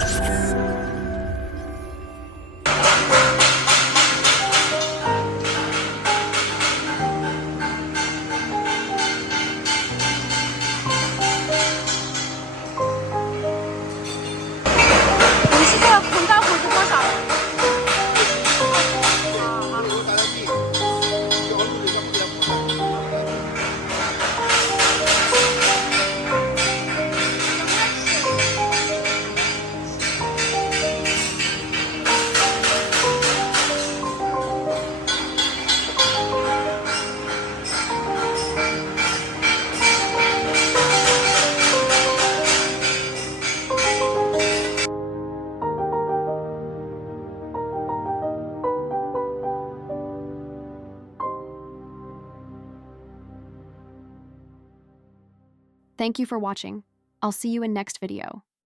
你是这个红烧虎是多少？Thank you for watching. I'll see you in next video.